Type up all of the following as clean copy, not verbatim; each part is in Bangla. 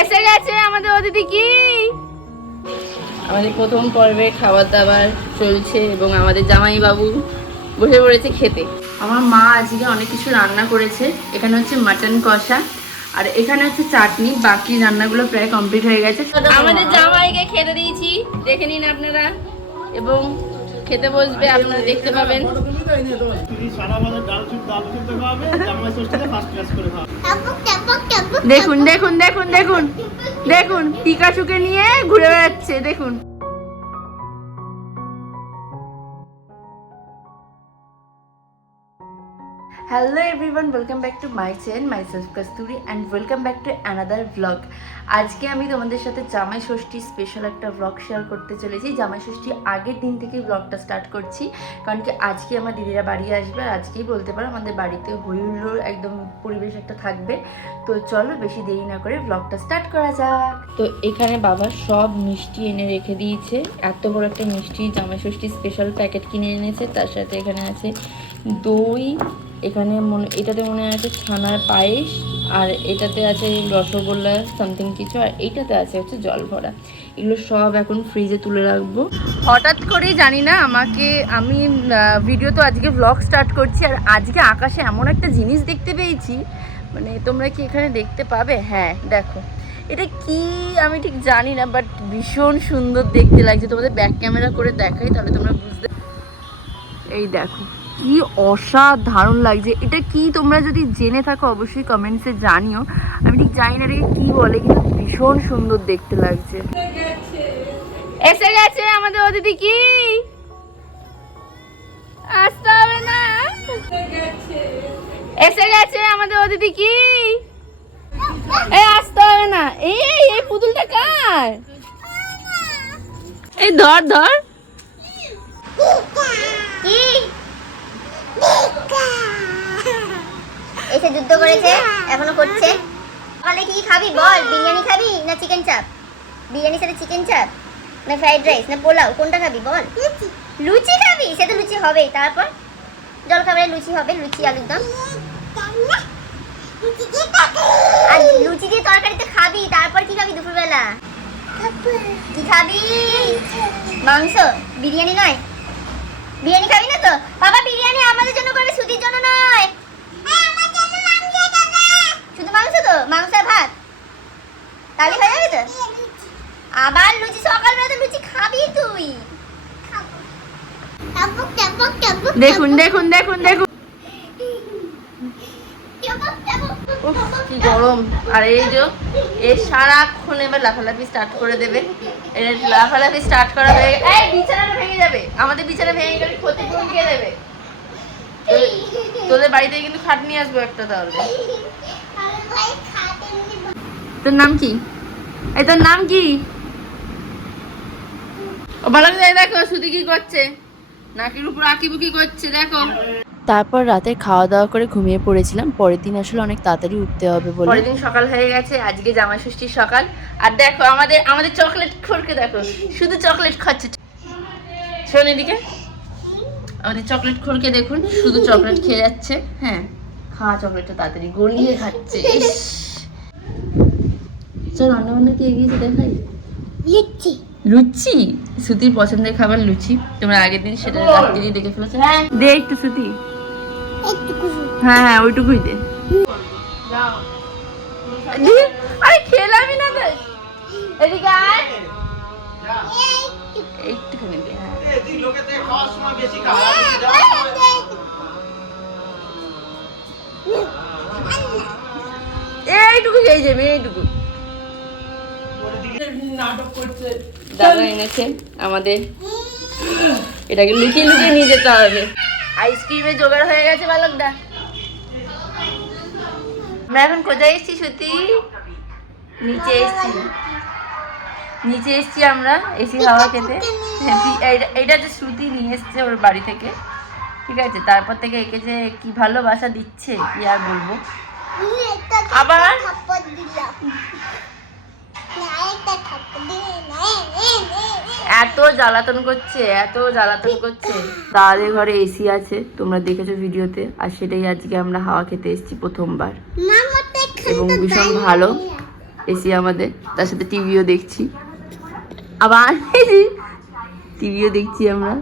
এসে গেছে আমাদের অতিথি কি আমাদের প্রথম পর্বে খাবার দাবার চলছে এবং আমাদের জামাই বাবু বসে পড়েছে খেতে। আমার মা আজকে অনেক কিছু রান্না করেছে। এখানে হচ্ছে মাটন কষা আর এখানে হচ্ছে চাটনি। বাকি রান্নাগুলো প্রায় কমপ্লিট হয়ে গেছে। আমাদের জামাইকে খেতে দিয়েছি, দেখে নিন আপনারা, এবং খেতে বসবে, আপনারা দেখতে পাবেন। দেখুন দেখুন দেখুন দেখুন দেখুন পিকাচুকে নিয়ে ঘুরে বেড়াচ্ছে, দেখুন। Hello everyone, welcome back to my channel, myself Kasturi, and welcome back to another vlog. আজকে আমি তোমাদের সাথে জামাই ষষ্ঠী স্পেশাল একটা ভ্লগ শেয়ার করতে চলেছি। জামাই ষষ্ঠীর আগের দিন থেকেই ভ্লগটা স্টার্ট করছি, কারণ কি আজকে আমার দিদিরা বাড়ি আসবে। আর আজকেই বলতে পারো আমাদের বাড়িতে হইহুল্লোড় একদম পরিবেশ একটা থাকবে। তো চলো বেশি দেরি না করে ভ্লগটা স্টার্ট করা যাক। তো এখানে বাবা সব মিষ্টি এনে রেখে দিয়েছে। এত বড় একটা মিষ্টি জামাই ষষ্ঠী স্পেশাল প্যাকেট কিনে এনেছে। তার সাথে এখানে আছে দই, এখানে এটাতে মনে আছে ছানার পায়েস, আর এটাতে আছে রসগোল্লা সামথিং কিছু, আর এইটাতে আছে হচ্ছে জল ভরা। এগুলো সব এখন ফ্রিজে তুলে রাখবো। হঠাৎ করেই জানি না আমি ভিডিও তো আজকে ব্লগ স্টার্ট করছি, আর আজকে আকাশে এমন একটা জিনিস দেখতে পেয়েছি, মানে তোমরা কি এখানে দেখতে পাবে? হ্যাঁ দেখো, এটা কি আমি ঠিক জানি না, বাট ভীষণ সুন্দর দেখতে লাগছে। তোমাদের ব্যাক ক্যামেরা করে দেখাই, তাহলে তোমরা বুঝতে। এই দেখো কি অসাধারণ লাগছে। এটা কি তোমরা যদি জেনে থাকো অবশ্যই কমেন্টসে জানিও। আমি ঠিক জানি না এটাকে কি বলে, কিন্তু ভীষণ সুন্দর দেখতে লাগছে। এসে গেছে আমাদের অতিথি কি, আসতে হবে না। এসে গেছে আমাদের অতিথি কি, এই আসতে হবে না। এই পুতুলটা কার? এই ধর ধর। কি এসে যুদ্ধ করেছে, এখনো করছে। সকালে কি খাবি বল? বিরিয়ানি খাবি না চিকেন চাপ? বিরিয়ানির সাথে চিকেন চাপ না ফ্রাইড রাইস না পোলাও, কোনটা খাবি বল? লুচি খাবি? সে তো লুচি হবে, তারপর জলখাবারে লুচি হবে, লুচি আলুর দম। আর লুচি দিয়ে তরকারিতে খাবি, তারপর কি খাবি দুপুরবেলা? কি খাবি? মাংস? বিরিয়ানি নয়? বিরিয়ানি খাবি না তো? বাবা বিরিয়ানি আমাদের জন্য করবে, সুতির জন্য নয়। শুধু মাংস? তো মাংস আর ভাত তাহলে হয়ে যাবে তো। আবার লুচি? সকালবেলা তো লুচি খাবি তুই। দেখুন দেখুন দেখুন দেখুন কি গরম। আর এই যে সারাক্ষণ এবার লাফালাফি স্টার্ট করে দেবে। লাফালাফি স্টার্ট করা হয়ে গেলে এই বিছানাটা ভেঙে যাবে। আমাদের বিছানা ভেঙে গেলে ক্ষতিপূরণ কে দেবে? তোদের বাড়িতে কিন্তু খাট নিয়ে আসবো একটা। তাহলে তোর নাম কি? এই তোর নাম কি? ও ভালো করে দেখো সুদি কি করছে, নাকের উপর আঁকিবুকি করছে দেখো। তারপর রাতে খাওয়া দাওয়া করে ঘুমিয়ে পড়েছিলাম। পরের দিন আসলে অনেক তাড়াতাড়ি উঠতে হবে বলে। পরের দিন সকাল হয়ে গেছে, আজকে জামাই ষষ্ঠীর সকাল। আর দেখো আমাদের চকলেট খোরকে দেখো, শুধু চকলেট খাচ্ছে। শোন এদিকে, আমাদের চকলেট খোরকে দেখুন, শুধু চকলেট খেয়ে যাচ্ছে। হ্যাঁ খাওয়া চকলেটটা তাড়াতাড়ি গলিয়ে খাচ্ছে। চল রান্না বান্না কি এগিয়েছে দেখাই। লুচি লুচি সুতির পছন্দের খাবার লুচি। তোমরা আগের দিন সেটা রাত্রি দেখে ফেলেছো। হ্যাঁ দে একটু সুতি। হ্যাঁ হ্যাঁ ওইটুকুই দে। আরে খেলামি না তো, এদিকে আয়। একটুখানি দে। এইটুকু খেয়ে যাবে, এইটুকু। দাদা এনেছে আমাদের, এটাকে লুকিয়ে লুকিয়ে নিয়ে যেতে হবে। আইসক্রিমের জোগাড় হয়ে গেছে বালকদা। আমরা এখন কোথায় এসছি সত্যি? নিচে এসছি আমরা এসি হাওয়া খেতে। এইটা যে শ্রুতি নিয়ে এসছে ওর বাড়ি থেকে, ঠিক আছে। তারপর থেকে একে যে কি ভালোবাসা দিচ্ছে কি আর বলবো। আবার এত জ্বালাতন করছে, এত জ্বালাতন করছে। তাদের ঘরে এসি আছে, তোমরা দেখেছো ভিডিওতে, আর সেটাই আজকে আমরা হাওয়া খেতে এসেছি প্রথমবার, এবং ভীষণ ভালো। এসি আমাদের, তার সাথে টিভিও দেখছি, আবার টিভিও দেখছি আমরা।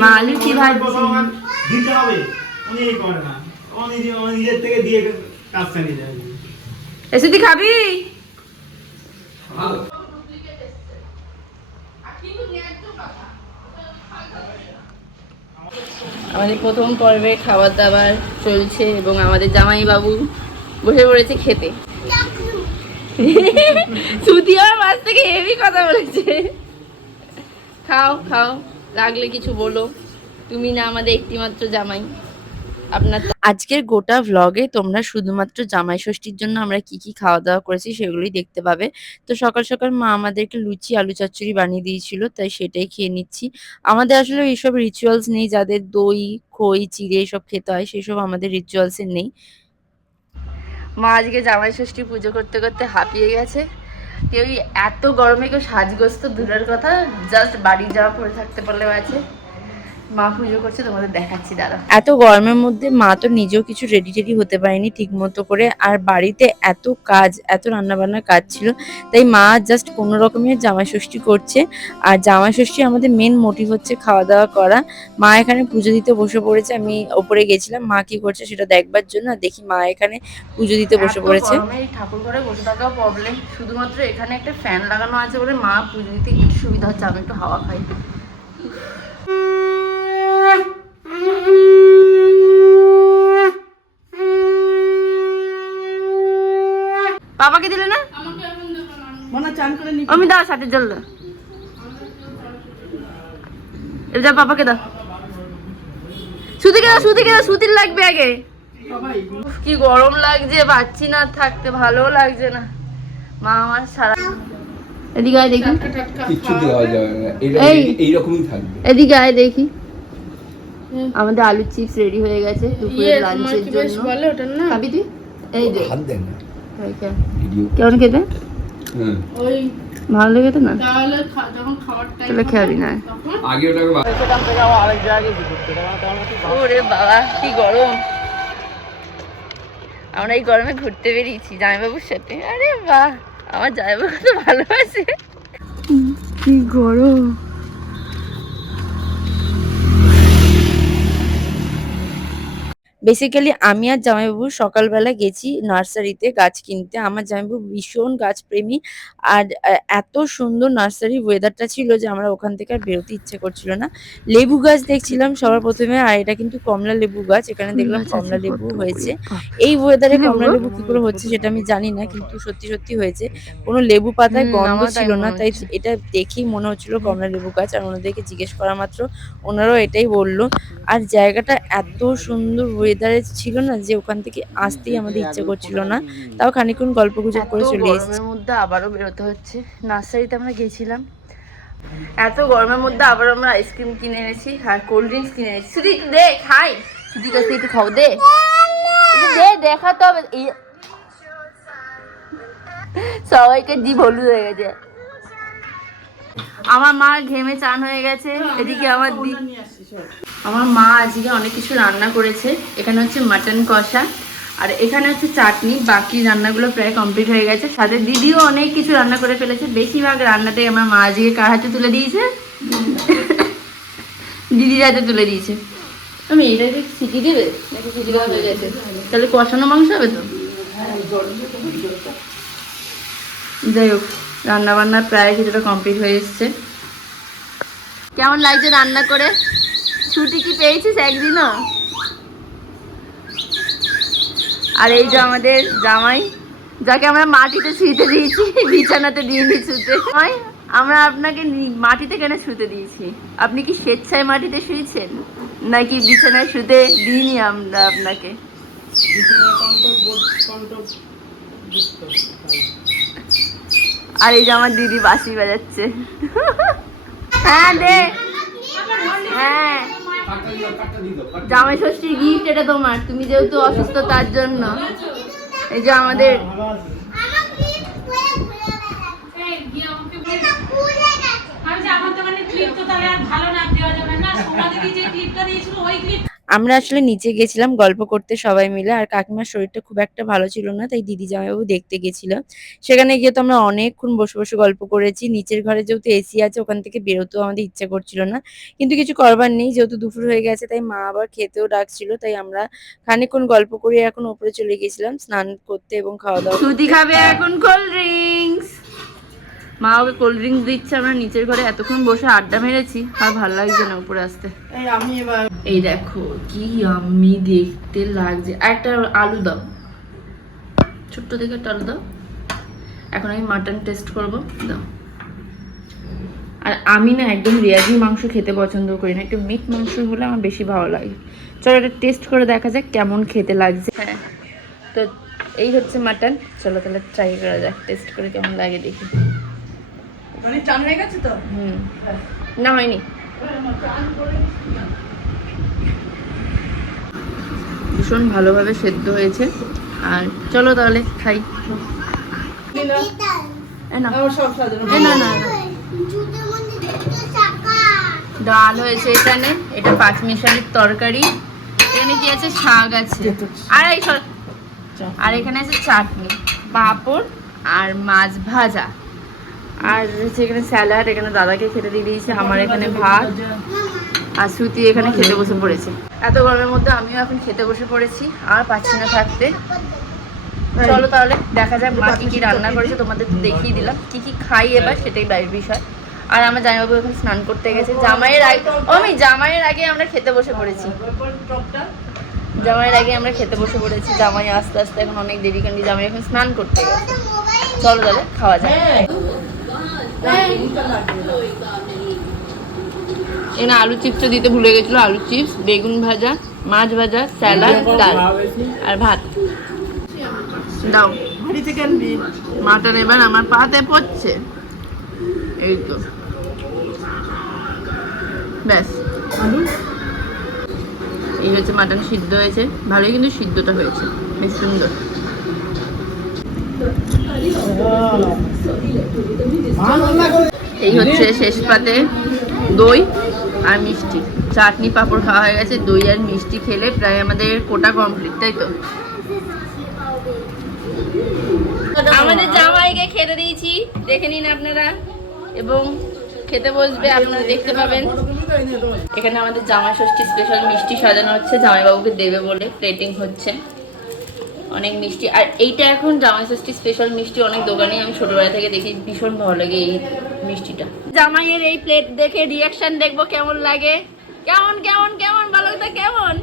মা আলু কি ভাজছি? দিতে হবে, উনি এই করে না, উনি নিজের থেকে দিয়ে কাজটা নিয়ে যায়। এসে তুই খাবি? আমাদের প্রথম পর্বে খাবার দাবার চলছে এবং আমাদের জামাইবাবু বসে পড়েছে খেতে। শ্রুতি আমার মাছ থেকে হেভি কথা বলেছে। খাও খাও, লাগলে কিছু বলো, তুমি না আমাদের একটিমাত্র জামাই। আপনার আজকের গোটা ভ্লগে তোমরা শুধুমাত্র জামাই ষষ্ঠীর জন্য আমরা কি কি খাওয়া দাওয়া করেছি সেগুলোই দেখতে পাবে। তো সকাল সকাল মা আমাদেরকে লুচি আলু চচ্চড়ি বানিয়ে দিয়েছিল, তাই সেটাই খেয়ে নিচ্ছি। আমাদের আসলে এইসব রিচুয়ালস নেই, যাদের দই খই চিড়ে এসব খেতে হয় সেসব আমাদের রিচুয়ালসের নেই। মা আজকে জামাই ষষ্ঠী পুজো করতে করতে হাঁপিয়ে গেছে। কেউ এত গরমে কেউ সাজগোজ তো দূরের কথা, জাস্ট বাড়ি যাওয়া পরে থাকতে পারলেও আছে। মা পুজো করছে, তোমাদের দেখাচ্ছি দাঁড়া। এত গরমের মধ্যে মা তো নিজেও কিছু রেডি টেডি হতে পারেনি ঠিক মতো করে, আর বাড়িতে এত কাজ, এত রান্নাবান্নার কাজ ছিল, তাই মা জাস্ট কোনো রকমের জামাই ষষ্ঠী করছে। আর জামাই ষষ্ঠী আমাদের মেন মোটিভ হচ্ছে খাওয়া দাওয়া করা। মা এখানে পুজো দিতে বসে পড়েছে, আমি ওপরে গেছিলাম মা কি করছে সেটা দেখবার জন্য, আর দেখি মা এখানে পুজো দিতে বসে পড়েছে। এত গরমে এই ঠাকুর ঘরে বসে থাকাও প্রবলেম, শুধুমাত্র এখানে একটা ফ্যান লাগানো আছে বলে মা পুজো দিতে একটু সুবিধা হচ্ছে, আমি একটু হাওয়া খাই। বাবাকে দিলে না? আমি দাও সাথে জল দাও, এটা বাবাকে দাও। সুতিকে দাও, সুতিকে দাও, সুতির লাগবে আগে। উফ, কি গরম লাগছে, পাচ্ছি না থাকতে, ভালো লাগছে না। মা আমার সারা এদিকে আয় দেখি, কিচ্ছু দেওয়া যাবে না, এইরকমই থাকবে। এদিকে আয় দেখি। আমাদের আলুর চিপস রেডি হয়ে গেছে দুপুরের লাঞ্চের জন্য। খাবি তুই? এই যে হাত দেন না কেমন খেতে? হ্যাঁ ভালো লেগে তো না? যখন খাবার তাহলে খাবি না? আগে ওটাকে সেখান থেকে আবার আরেক জায়গায় কি করতে হবে, তাহলে কি ওরে বাবা কি গরম! আমরা এই গরমে ঘুরতে বেরিয়েছি জামাইবাবুর সাথে। আরে বাহ, আমার জামাইবাবু তো ভালোবাসে। কি গরম! বেসিক্যালি আমি আর জামাইবাবু সকালবেলা গেছি নার্সারিতে গাছ কিনতে। আমার জামাইবাবু ভীষণ গাছপ্রেমী, আর এত সুন্দর নার্সারি ওয়েদারটা ছিল যে আমরা ওখান থেকে আর বেরোতে ইচ্ছে করছিল না। লেবু গাছ দেখছিলাম সবার প্রথমে, আর এটা কিন্তু কমলা লেবু গাছ। এখানে দেখলাম কমলা লেবু হয়েছে। এই ওয়েদারে কমলা লেবু কি করে হচ্ছে সেটা আমি জানি না, কিন্তু সত্যি সত্যি হয়েছে। কোনো লেবু পাতায় গন্ধ আমারও তাই ছিল না, মনে তাই হচ্ছে। এটা দেখেই মনে হচ্ছিল কমলা লেবু গাছ। আর ওনাদেরকে জিজ্ঞেস করা মাত্র ওনারাও এটাই বললো। আর জায়গাটা এত সুন্দর ওয়েদারে ছিল না যে ওখান থেকে আসতেই আমাদের ইচ্ছে করছিল না, তাও খানিকক্ষণ গল্প গুজব করে এত চলে এসেছি। গরমের মধ্যে আবারও বেরোতে হচ্ছে। নার্সারিতে আমরা গেছিলাম, এত গরমের মধ্যে আবার আমরা আইসক্রিম কিনে এনেছি আর কোল্ড ড্রিঙ্কস কিনে এনেছি। শুধু একটু দে খাই, শুধু কাছে একটু খাও, দে দে, দেখা তো হবে। সবাইকে জিভ হলুদ হয়ে গেছে। আমার মা ঘেমে চান হয়ে গেছে। এদিকে আমার মা আজকে অনেক কিছু রান্না করেছে। এখানে হচ্ছে মাটন কষা, আর এখানে হচ্ছে চাটনি। বাকি রান্নাগুলো প্রায় কমপ্লিট হয়ে গেছে। সাথে দিদিও অনেক কিছু রান্না করে ফেলেছে। বেশিরভাগ রান্নাটাই আমার মা আজকে কার হাতে তুলে দিয়েছে? দিদির হাতে তুলে দিয়েছে। আমি এটাকে সিটি দেবে নাকি সিটি দেওয়া হয়ে গেছে? তাহলে কষানো মাংস হবে তো। যাই হোক, রান্না বান্না প্রায় কিছুটা কমপ্লিট হয়ে এসছে। কেমন লাগছে রান্না করে? ছুটি কি পেয়েছিস একদিনও? আর এই যে আমাদের জামাই, যাকে আমরা মাটিতে শুতে দিয়েছি, বিছানাতে দিইনি শুতে। আমরা আপনাকে মাটিতে কেন শুতে দিয়েছি? আপনি কি স্বেচ্ছায় মাটিতে শুয়েছেন নাকি বিছানায় শুতে দিইনি আমরা আপনাকে? আর এই যে আমার দিদি বাঁশি বাজাচ্ছে। হ্যাঁ দে, হ্যাঁ জামাই ষষ্ঠীর গিফট এটা তোমার, তুমি যেহেতু অসুস্থ তার জন্য। এই যে আমাদের আমরা আসলে নিচে গেছিলাম গল্প করতে সবাই মিলে, আর কাকিমার শরীরটা খুব একটা ভালো ছিল না, তাই দিদি জামাইবাবু দেখতে গেছিল। সেখানে গিয়ে তো আমরা অনেকক্ষণ বসে বসে গল্প করেছি। নিচের ঘরে যেহেতু এসি আছে, ওখান থেকে বেরোতেও আমাদের ইচ্ছা করছিল না, কিন্তু কিছু করবার নেই, যেহেতু দুপুর হয়ে গেছে, তাই মা আবার খেতেও ডাকছিল, তাই আমরা খানিকক্ষণ গল্প করে এখন ওপরে চলে গেছিলাম স্নান করতে এবং খাওয়া দাওয়া সুদি খাবে এখন কোল্ড ড্রিঙ্কস। মা ওকে কোল্ড ড্রিঙ্কস দিচ্ছে, আমরা নিচের ঘরে এতক্ষণ বসে আড্ডা মেরেছি, আর ভালো লাগছে না উপরে আসতে। আমি এবার এই দেখো কি আমি দেখতে লাগছে। একটা আলু দাও, ছোট্ট দেখে একটা আলু দাও। এখন আমি মাটন টেস্ট করব, দাও। আর আমি না একদম রেয়াজি মাংস খেতে পছন্দ করি না, একটু মিট মাংস হলে আমার বেশি ভালো লাগে। চলো এটা টেস্ট করে দেখা যাক কেমন খেতে লাগছে। হ্যাঁ, তো এই হচ্ছে মাটন। চলো তাহলে ট্রাই করা যাক, টেস্ট করে কেমন লাগে দেখি। মানে চান হয়ে গেছে তো? না হয়নি, ভীষণ ভালোভাবে সেদ্ধ হয়েছে। আর চলো তাহলে খাই। না সব সাজানো। না না, ডাল হয়েছে এখানে, এটা পাঁচমিশালির তরকারি, এখানে কি আছে, শাক আছে, আর এখানে আছে চাটনি, পাঁপড় আর মাছ ভাজা, আর হচ্ছে এখানে স্যালাড। এখানে দাদাকে খেতে দিয়ে দিয়েছে, আমার এখানে ভাত, আর শ্রুতি এখানে খেতে বসে পড়েছে। এত গরমের মধ্যে আমিও এখন খেতে বসে পড়েছি, আর পাচ্ছি না থাকতে। চলো তাহলে দেখা যাক মা কি কি রান্না করেছে, তোমাদের তো দেখিয়ে দিলাম। কি কি খাই এবার সেটাই বাইরের বিষয়। আর আমার জামাইবাবু এখন স্নান করতে গেছে। জামাইয়ের আগে আমরা খেতে বসে পড়েছি। জামাই আস্তে আস্তে এখন অনেক দেরি, কারণ জামাই এখন স্নান করতে গেছে। চলো তাহলে খাওয়া যায়। এখানে আলু চিপসটা দিতে ভুলে গেছিল, আলু চিপস, বেগুন ভাজা, মাছ ভাজা, স্যালাড, ডাল আর ভাত। দাও, বাড়ি থেকে আনবি। মাটন এবার আমার পাতে পড়ছে, এই তো ব্যাস। এই হচ্ছে মাটন, সিদ্ধ হয়েছে ভালোই, কিন্তু সিদ্ধটা হয়েছে বেশ সুন্দর। এই হচ্ছে শেষ পাতে দই আর মিষ্টি, চাটনি পাঁপড় খাওয়া হয়ে গেছে। দই আর মিষ্টি খেলে প্রায় আমাদের কোটা কমপ্লিট, তাই তো? আমাদের জামাইকে খেতে দিয়েছি, দেখে নিন আপনারা, এবং খেতে বসবে, আপনারা দেখতে পাবেন। এখানে আমাদের জামাই ষষ্ঠী স্পেশাল মিষ্টি সাজানো হচ্ছে, জামাইবাবুকে দেবে বলে প্লেটিং হচ্ছে, অনেক মিষ্টি। আর এইটা এখন জামাই ষষ্ঠী স্পেশাল মিষ্টি অনেক দোকানে আমি ছোটবেলা থেকে দেখি, ভীষণ ভালো লাগে এই মিষ্টিটা। জামাইয়ের এই প্লেট দেখে রিয়াকশন দেখবো কেমন লাগে। কেমন কেমন কেমন বলো তো, কেমন?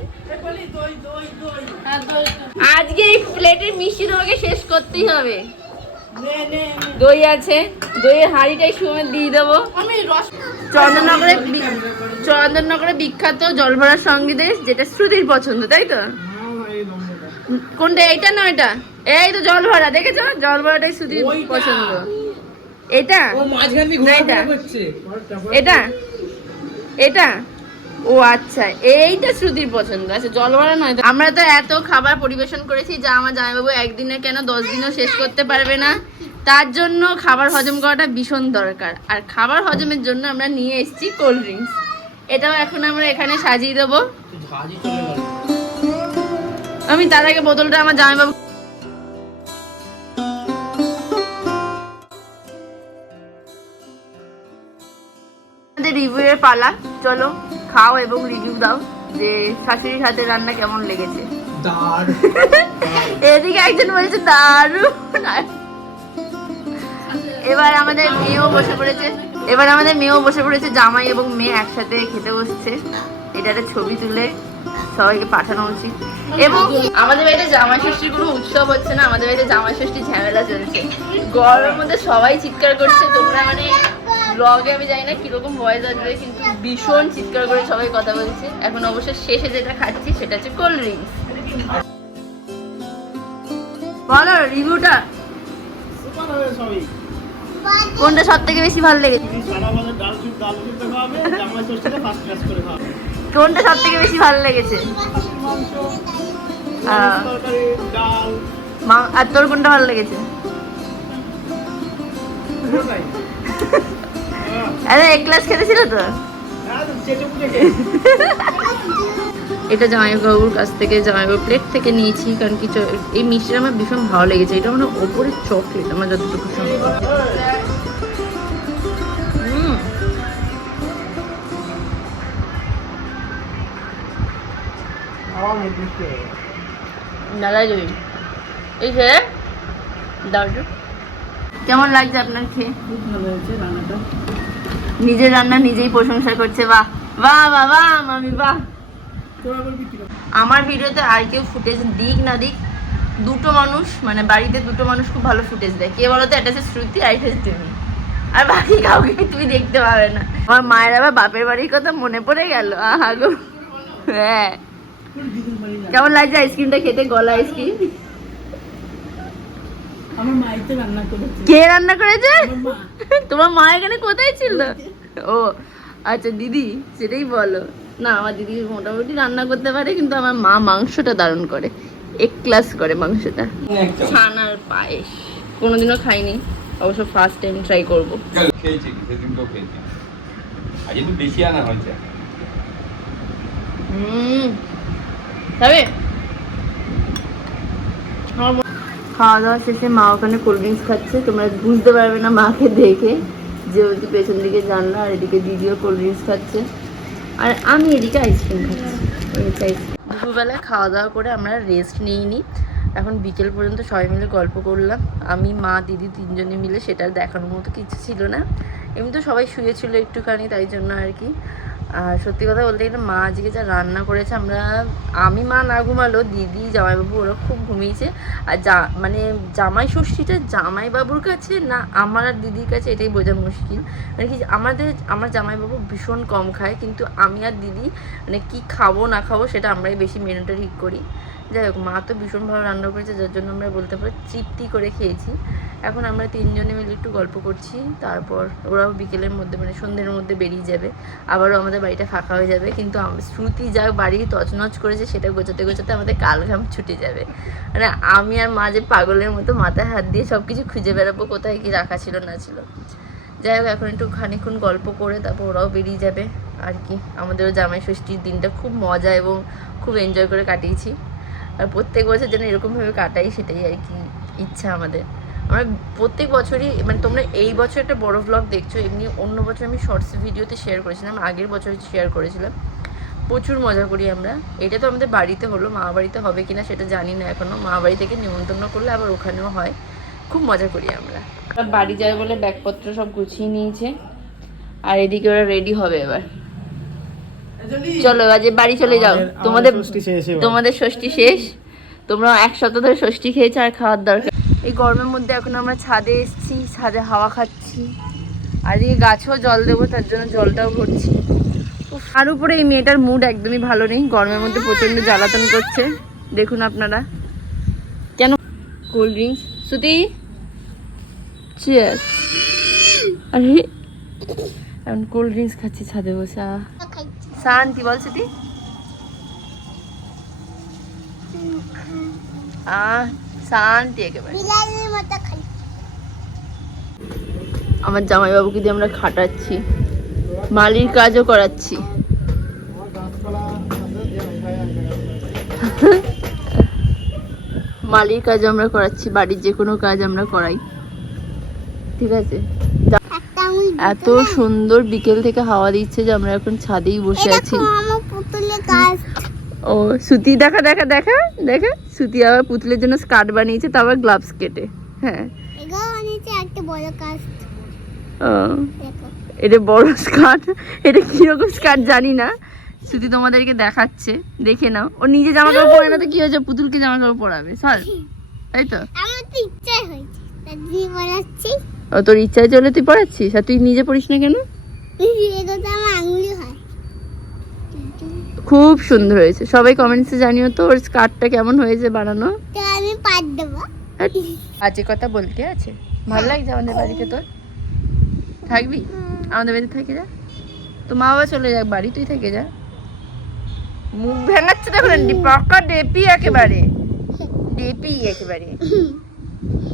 আজকে এই প্লেটের মিষ্টি তোমাকে শেষ করতেই হবে। দই আছে, দইয়ের হাঁড়িটাই সময় দিয়ে দেবো। চন্দননগরে বিখ্যাত জলভরা সঙ্গীতের, যেটা শ্রুতির পছন্দ, তাই তো? কোনটা, এইটা না এটা? এই তো জলভরা, দেখেছো? জলভরাটাই শ্রুতির পছন্দ। এটা না এটা? এটা এটা ও আচ্ছা, এইটা শ্রুতির পছন্দ। আচ্ছা জলভরা নয়। আমরা তো এত খাবার পরিবেশন করেছি যা আমার জামাইবাবু একদিনে কেন 10 দিনও শেষ করতে পারবে না। তার জন্য খাবার হজম করাটা ভীষণ দরকার, আর খাবার হজমের জন্য আমরা নিয়ে এসেছি কোল্ড ড্রিঙ্কস। এটাও এখন আমরা এখানে সাজিয়ে দেবো। আমি তার আগে বোতলটা আমার জামাইবাবু রিভিউ এর পালা। চলো খাও এবং রিভিউ দাও যে শাশুড়ির হাতে রান্না কেমন লেগেছে। এদিকে একজন বলছে দারুণ। এবার আমাদের মেয়েও বসে পড়েছে, জামাই এবং মেয়ে একসাথে খেতে বসছে। এটা একটা ছবি তুলে সবাইকে পাঠানো উচিত। এবং আমাদের বাড়িতে জামাই ষষ্ঠীর কোনো উৎসব হচ্ছে না, আমাদের বাড়িতে জামাই ষষ্ঠীর ঝামেলা চলছে। গরমের মধ্যে সবাই চিৎকার করছে, তোমরা মানে ব্লগে আমি জানি না কিরকম ভয়েস আসবে, কিন্তু ভীষণ চিৎকার করে সবাই কথা বলছে। এখন অবশ্য শেষে যেটা খাচ্ছি সেটা হচ্ছে কোল্ড ড্রিঙ্কস। বলো রিভিউটা কোনটা সব থেকে বেশি ভালো লেগেছে? কোনটা সব থেকে বেশি ভালো লেগেছে? আর তোর কোনটা ভালো লেগেছে? আরে এক গ্লাস খেতেছিল তো। এটা জামাইবাবুর কাছ থেকে, জামাইবাবুর প্লেট থেকে নিয়েছি, কারণ কি এই মিষ্টিটা আমার ভীষণ ভালো লেগেছে। এটা মানে ওপরে চকলেট আমার যতটুকু সম্ভব। দাদাই দেবে এই যে দাও। কেমন লাগছে আপনার খেয়ে? খুব ভালো হয়েছে রান্নাটা। নিজের রান্না নিজেই প্রশংসা করছে, বাহ বাহ বাহ বাহ মামি বাহ। আমার ভিডিওতে আর কেউ ফুটেজ দিক না দিক, দুটো মানুষ মানে বাড়িতে দুটো মানুষ খুব ভালো ফুটেজ দেয়। কে বলো তো? এটা হচ্ছে শ্রুতি আর এটা হচ্ছে তুমি, আর বাকি কাউকে তুমি দেখতে পাবে না। আমার মায়ের আবার বাপের বাড়ির কথা মনে পড়ে গেল। আহা গো, হ্যাঁ। কেমন লাগছে আইসক্রিমটা খেতে? গলা আইসক্রিম। আমার মাই তো রান্না করেছে। কে রান্না করেছে? আমার মা। তোমার মা এখানে কোথায় ছিল? ও আচ্ছা দিদি, সেটাই বলো না। আমার দিদি মোটামুটি রান্না করতে পারে, কিন্তু আমার মা মাংসটা দারুণ করে, এক ক্লাস করে মাংসটা। ছানার পায়েস কোনোদিনও খাইনি, অবশ্য ফার্স্ট টাইম ট্রাই করব। খেয়েছি, সেদিন তো খেয়েছি। আজ একটু বেশি আনা হয়েছে। তবে খাওয়া দাওয়া শেষে মা ওখানে কোল্ড ড্রিঙ্কস খাচ্ছে। তোমরা বুঝতে পারবে না মাকে দেখে, যেহেতু পেছন দিকে জানলা, আর এদিকে দিদিও কোল্ড ড্রিঙ্কস খাচ্ছে, আর আমি এদিকে আইসক্রিম খাচ্ছি। দুপুরবেলায় খাওয়া দাওয়া করে আমরা রেস্ট নিইনি, এখন বিকেল পর্যন্ত সবাই মিলে গল্প করলাম। আমি, মা, দিদি তিনজনে মিলে। সেটা দেখানোর মতো কিছু ছিল না, এমনি তো সবাই শুয়েছিল একটুখানি, তাই জন্য আর কি। আর সত্যি কথা বলতে গেলে মা আজকে যা রান্না করেছে, আমি মা না ঘুমালো, দিদি জামাইবাবু ওরা খুব ঘুমিয়েছে। আর মানে জামাই ষষ্ঠীটা জামাইবাবুর কাছে না আমার আর দিদির কাছে, এটাই বোঝা মুশকিল। মানে কি আমার জামাইবাবু ভীষণ কম খায়, কিন্তু আমি আর দিদি মানে কি খাবো না খাবো সেটা আমরাই বেশি মেনুটা ঠিক করি। যাই হোক, মা তো ভীষণ ভালো রান্না করেছে, যার জন্য আমরা বলতে পারি তৃপ্তি করে খেয়েছি। এখন আমরা তিনজনে মিলে একটু গল্প করছি, তারপর ওরাও বিকেলের মধ্যে মানে সন্ধ্যের মধ্যে বেরিয়ে যাবে, আবারও আমাদের বাড়িটা ফাঁকা হয়ে যাবে। কিন্তু শ্রুতি যা বাড়ি তছনছ করেছে সেটা গোছাতে গোছাতে আমাদের কালঘাম ছুটে যাবে। মানে আমি আর মা যে পাগলের মতো মাথায় হাত দিয়ে সব কিছু খুঁজে বেড়াবো কোথায় কি রাখা ছিল না ছিল। যাই হোক, এখন একটু খানিকক্ষণ গল্প করে তারপর ওরাও বেরিয়ে যাবে আর কি। আমাদেরও জামাই ষষ্ঠীর দিনটা খুব মজা এবং খুব এনজয় করে কাটিয়েছি, আর প্রত্যেক বছর যেন এরকমভাবে কাটাই সেটাই আর কি ইচ্ছা আমাদের। আমরা প্রত্যেক বছরই মানে তোমরা এই বছর একটা বড় ভ্লগ দেখছো, এমনি অন্য বছর আমি শর্টস ভিডিওতে শেয়ার করেছিলাম, আগের বছর শেয়ার করেছিলাম। প্রচুর মজা করি আমরা। এটা তো আমাদের বাড়িতে হলো, মা বাড়িতে হবে কিনা সেটা জানি না এখনও। মা বাড়ি থেকে নিমন্ত্রণ করলে আবার ওখানেও হয়, খুব মজা করি আমরা। বাড়ি যাবে বলে ব্যাগপত্র সব গুছিয়ে নিয়েছে, আর এদিকে ওরা রেডি হবে এবার। চলো আজ বাড়ি চলে যাও, তোমাদের ষষ্ঠী শেষ। তোমরা এক সপ্তাহ ধরে ষষ্ঠী খেয়েছো, আর খাওয়ার দরকার। এই গরমের মধ্যে এখন আমরা ছাদে এসেছি, ছাদে হাওয়া খাচ্ছি, আর এই গাছেও জল দেবো, তার জন্য জলটাও ভরছি। আর উপরে এই মেয়েটার মুড একদমই ভালো নেই, গরমের মধ্যে প্রচন্ড জ্বালাতন করছে, দেখুন আপনারা। কেন? কোল্ড ড্রিঙ্কস শ্রুতি, চিয়ার্স। আরে এখন কোল্ড ড্রিঙ্কস খাচ্ছি ছাদে বসে। শান্তি বল শ্রুতি। শান্তি একেবারে। আমার জামাইবাবুকে দিয়ে আমরা খাটাচ্ছি, মালির কাজও করাচ্ছি। মালির কাজও আমরা করাচ্ছি, বাড়ির যে কোনো কাজ আমরা করাই, ঠিক আছে। এত সুন্দর বিকেল থেকে হাওয়া দিচ্ছে যে আমরা এখন ছাদেই বসে আছি। ও সুতি, দেখা দেখা দেখা দেখা সুতি আবার পুতুলের জন্য স্কার্ট বানিয়েছে, তারপর গ্লাভস কেটে। হ্যাঁ, এটা বড় স্কার্ট। এটা কিরকম স্কার্ট জানি না, সুতি তোমাদেরকে দেখাচ্ছে, দেখে নাও। ও নিজে জামা কাপড় পরে না তো কি হয়েছে, পুতুলকে জামা কাপড় পরাবে সর, তাই তো? ও তোর ইচ্ছায় চলে তুই পড়াচ্ছিস, আর তুই নিজে পড়িস না কেন? খুব সুন্দর হয়েছে, সবাই কমেন্টসে জানিও তো ওর স্কার্টটা কেমন হয়েছে বানানো। আজকে কথা বলতে আছে, ভালো লাগছে আমাদের বাড়িতে? তোর থাকবি? আমাদের বাড়িতে থেকে যা, তো মা বাবা চলে যাক বাড়ি, তুই থেকে যা। মুখ ভেঙাচ্ছে দেখো না, পাকা ডেপি একেবারে, ডেপি একেবারে।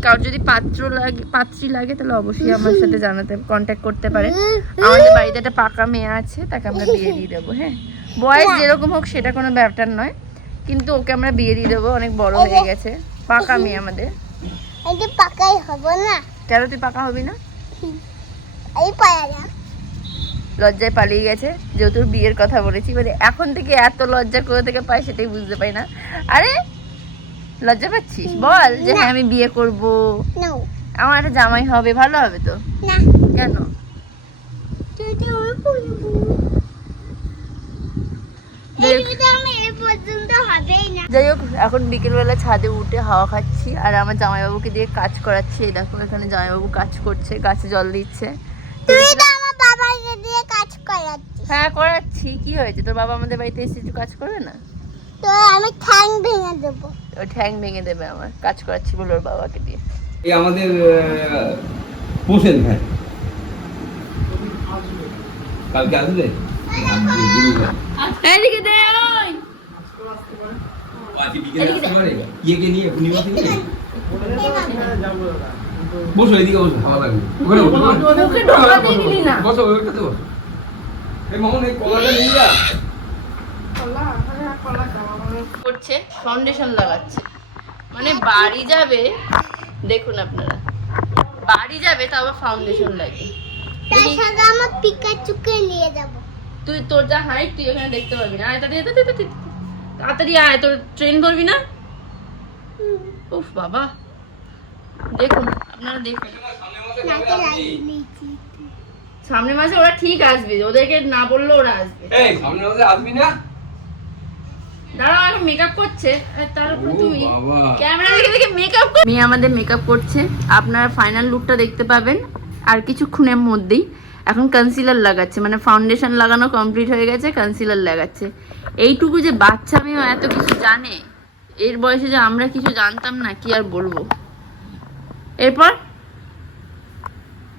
কার যদি পাত্রী লাগে তাহলে অবশ্যই আমার সাথে জানাতে, কন্ট্যাক্ট করতে পারে। আমাদের বাড়িতে একটা পাকা মেয়ে আছে, তাকে আমরা বিয়ে দিয়ে দেবো। হ্যাঁ, বয়স যেরকম হোক সেটা কোনো ব্যাপার নয়, কিন্তু ওকে আমরা বিয়ে দিয়ে দেবো, অনেক বড় হয়ে গেছে, পাকা মেয়ে আমাদের। এটা পাকাই হবে না, কেন তুই পাকা হবি না? এই পায়া না। লজ্জায় পালিয়ে গেছে, যেহেতু বিয়ের কথা বলেছি, মানে এখন থেকে এত লজ্জা কোথা থেকে পাই সেটাই বুঝতে পাই না। আরে লজ্জা পাচ্ছিস? বল যে হ্যাঁ আমি বিয়ে করব, নাও আমার একটা জামাই হবে, ভালো হবে তো। না, কেন? এটা আমি বলবো, এটা আমি এই পর্যন্ত হবেই না। যাই হোক, এখন বিকেলবেলা ছাদে উঠে হাওয়া খাচ্ছি আর আমার জামাইবাবুকে দিয়ে কাজ করাচ্ছি। এই দেখো এখানে জামাইবাবু কাজ করছে, গাছে জল দিচ্ছে। তুই তো আমার বাবাকে দিয়ে কাজ করাচ্ছিস। হ্যাঁ করাচ্ছি, কি হয়েছে? তোর বাবা আমাদের বাড়িতে এসে একটু কাজ করবে না? তো আমি ঠ্যাং ভেঙে দেবো। ও ঠ্যাং ভেঙে দেবে আমার, কাজ করাচ্ছি বলে ওর বাবাকে দিয়ে। এই আমাদের পোষেন ভাই কালকে আসবে এদিকে দে ওই। আজকে বিকেলে আসতে পারে ইয়েকে নিয়ে পূর্ণিমা থেকে যাবো দাদা, কিন্তু বসো এদিকে বসো, ভালো লাগবে ওখানে বসো, মুখে ঢোকাতে দিলি না। বসো ওইটাতে বসো। এই মোহন এই কলাটা নিয়ে যা। করছে ফাউন্ডেশন লাগাচ্ছে, মানে বাড়ি যাবে, দেখুন আপনারা, বাড়ি যাবে তা আবার ফাউন্ডেশন লাগে। তার সাথে আমার পিকাচুকে নিয়ে যাব। তুই তোর যা হাইট তুই ওখানে দেখতে পারবি না। আয় তাড়াতাড়ি তাড়াতাড়ি আয়, তোর ট্রেন ধরবি না? উফ বাবা, দেখুন আপনারা দেখুন, নাকে লাগিয়ে নিয়েছি। সামনের মাসে ওরা ঠিক আসবে, ওদেরকে না বললেও ওরা আসবে। এই সামনে মাসে আসবি না? দাঁড়াও, এখন মেকআপ করছে, আর তার উপর ও তুমি বাবা। ক্যামেরা দেখে মেকআপ মেয়ে আমাদের মেকআপ করছে। আপনারা ফাইনাল লুকটা দেখতে পাবেন আর কিছুক্ষণের মধ্যেই। এখন কনসিলার লাগাচ্ছে, মানে ফাউন্ডেশন লাগানো কমপ্লিট হয়ে গেছে, কনসিলার লাগাচ্ছে। এইটুকু যে বাচ্চা মেয়েও এত কিছু জানে, এর বয়সে যে আমরা কিছু জানতাম না, কি আর বলবো। এরপর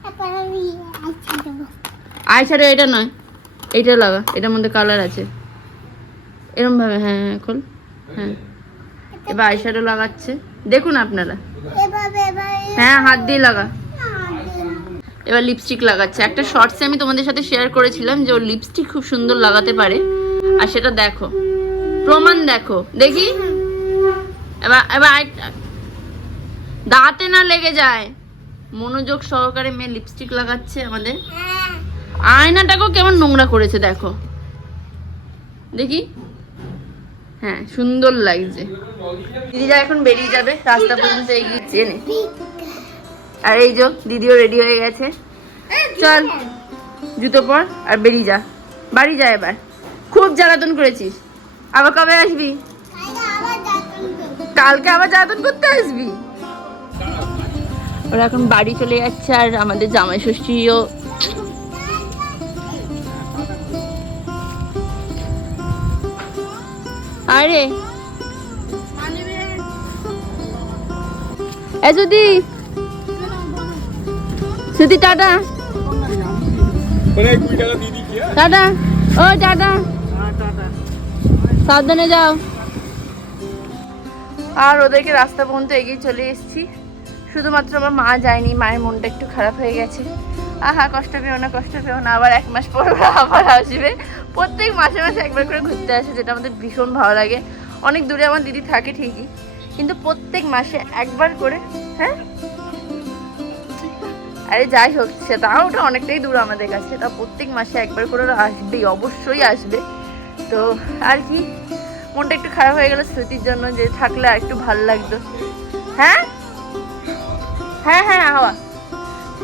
তারপর আমি আইসা দেবো। আইশ্যাডো এটা নয়, এইটা লাগা, এটার মধ্যে কালার আছে, এরকম ভাবে। হ্যাঁ হ্যাঁ খোল, হ্যাঁ। এবার আইশ্যাডো লাগাচ্ছে, দেখুন আপনারা। এভাবে এভাবে হ্যাঁ হাত দিয়ে লাগা। এবার লিপস্টিক লাগাচ্ছে। একটা শর্টসে আমি তোমাদের সাথে শেয়ার করেছিলাম যে ও লিপস্টিক খুব সুন্দর লাগাতে পারে, আর সেটা দেখো, প্রমাণ দেখো। দেখি এবার এবার দাঁতে না লেগে যায়। মনোযোগ সহকারে মেয়ে লিপস্টিক লাগাচ্ছে আমাদের। আয়নাটাকেও কেমন নোংরা করেছে দেখো, দেখি। হ্যাঁ সুন্দর লাগছে। দিদিরা এখন বেরিয়ে যাবে, রাস্তা পর্যন্ত এগিয়ে চেনে। আর এই যে দিদিও রেডি হয়ে গেছে, চল জুতো পর আর বেরিয়ে যা, বাড়ি যা। এবার খুব জ্বালাতন করেছিস, আবার কবে আসবি? কালকে আবার জ্বালাতন করতে আসবি? ওরা এখন বাড়ি চলে যাচ্ছে, আর আমাদের জামাই ষষ্ঠীও আরে যদি সুতি টাটা টাটা, ও টাটা, সাবধানে যাও। আর ওদেরকে রাস্তা পর্যন্ত এগিয়ে চলে এসেছি। শুধুমাত্র আমার মা যায়নি, মায়ের মনটা একটু খারাপ হয়ে গেছে। আহা কষ্ট পেও না, কষ্ট পেও না, আবার 1 মাস পর ওরা আবার আসবে। প্রত্যেক মাসে মাসে একবার করে ঘুরতে আসে, যেটা আমাদের ভীষণ ভালো লাগে। অনেক দূরে আমার দিদি থাকে ঠিকই, কিন্তু প্রত্যেক মাসে একবার করে। হ্যাঁ আরে যাই হোক, সেটাও ওটা অনেকটাই দূর আমাদের কাছে, তা প্রত্যেক মাসে একবার করে ওরা আসবেই, অবশ্যই আসবে। তো আর কি, মনটা একটু খারাপ হয়ে গেল স্মৃতির জন্য, যে থাকলে আর একটু ভালো লাগতো। হ্যাঁ হ্যাঁ হ্যাঁ হাওয়া।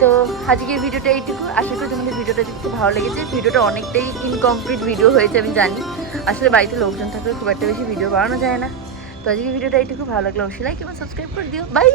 তো আজকের ভিডিওটা এইটুকু, আশা করি তোমাদের ভিডিওটা দেখতে ভালো লেগেছে। ভিডিওটা অনেকটাই ইনকমপ্লিট ভিডিও হয়েছে আমি জানি, আসলে বাড়িতে লোকজন থাকলে খুব একটা বেশি ভিডিও বানানো যায় না। তো আজকের ভিডিওটা এইটুকু, ভালো লাগলে অবশ্যই লাইক এবং সাবস্ক্রাইব করে দিও। বাই।